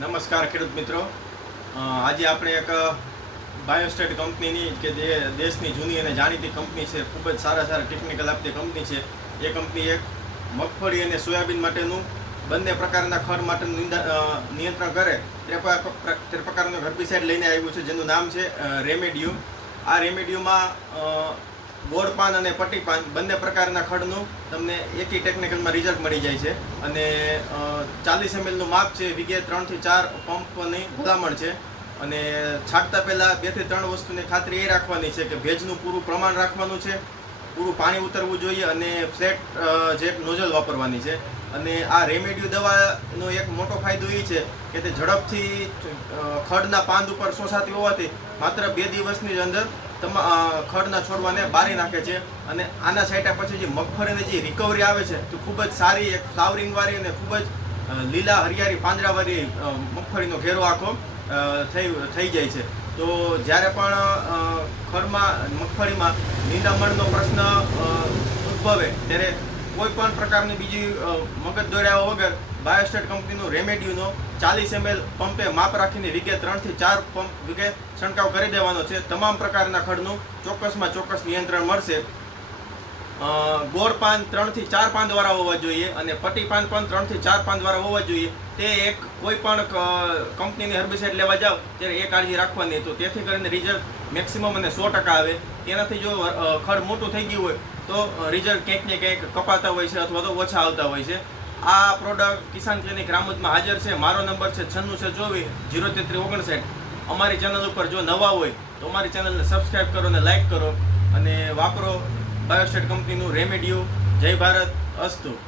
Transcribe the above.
નમસ્કાર ખેડૂત મિત્રો. આજે આપણે એક બાયોસ્ટેટ કંપનીની કે જે દેશની જૂની અને જાણીતી કંપની છે, ખૂબ જ સારા સારા ટેકનિકલ આપતી કંપની છે. એ કંપની એક મગફળી અને સોયાબીન માટેનું બંને પ્રકારના ખડ માટેનું નિયંત્રણ કરે તે પ્રકાર- તે પ્રકારનું હર્બિસાઇડ લઈને આવ્યું છે, જેનું નામ છે રેમેડિયુ આ રેમેડિયુમાં ગોળ પાન અને પટ્ટી પાન બંને પ્રકારના ખડનું તમને એકી ટેકનિકલમાં રિઝલ્ટ મળી જાય છે. અને ચાલીસ એમએલનું માપ છે, વીઘે ત્રણથી ચાર પંપની ભલામણ છે. અને છાંટતા પહેલાં બેથી ત્રણ વસ્તુની ખાતરી એ રાખવાની છે કે ભેજનું પૂરું પ્રમાણ રાખવાનું છે, પૂરું પાણી ઉતરવું જોઈએ અને ફ્લેટ જે નોઝલ વાપરવાની છે. અને આ રેમેડિયુ દવાનો એક મોટો ફાયદો એ છે કે તે ઝડપથી ખડના પાંદ ઉપર શોષાતી હોવાથી માત્ર બે દિવસની જ અંદર તમા ખડના છોડવાને બારી નાખે છે અને આના સાઈટા પછી જે મગફળીની જે રિકવરી આવે છે, તે ખૂબ જ સારી એક ફ્લાવરિંગ વાળી અને ખૂબ જ લીલા હરિયાળી પાંદડાવાળી મગફળીનો ઘેરો આખો થઈ થઈ જાય છે. તો જ્યારે પણ ખડમાં, મગફળીમાં નિંદામણનો પ્રશ્ન ઉદ્ભવે, ત્યારે કોઈ પણ પ્રકારની બીજી મગજ દોડ્યા વગર બાયોસ્ટેટ કંપનીનું રેમેડિયુનો ચાલીસ એમએલ પંપે માપ રાખીને વીઘે ત્રણથી ચાર પંપ વીઘે છંટકાવ કરી દેવાનો છે. તમામ પ્રકારના ખડનું ચોક્કસમાં ચોક્કસ નિયંત્રણ મળશે. ગોળ પાન ત્રણથી ચાર પાન દ્વારા હોવા જોઈએ અને પટ્ટી પાન પણ ત્રણથી ચાર પાન દ્વારા હોવા જોઈએ. તે એક કોઈ પણ કંપનીની હર્બિસાઇડ લેવા જાઓ ત્યારે એ કાળજી રાખવાની તો તેથી કરીને રિઝલ્ટ મેક્સિમમ અને સો ટકા આવે. તેનાથી જો ખડ મોટું થઈ ગયું હોય તો રિઝલ્ટ ક્યાંક ને ક્યાંક કપાતા હોય છે અથવા તો ઓછા આવતા હોય છે. આ પ્રોડક્ટ કિસાન ક્લિનિક રામોદમાં હાજર છે. મારો નંબર છે છન્નું છે ચોવીસ, જીરો તેત્રીસ ઓગણસાઠ. અમારી ચેનલ ઉપર જો નવા હોય તો અમારી ચેનલને સબસ્ક્રાઈબ કરો અને લાઈક કરો અને વાપરો. બાયોસ્ટેટ કંપનીનું રેમેડિયુ. જય ભારત અસ્તુ.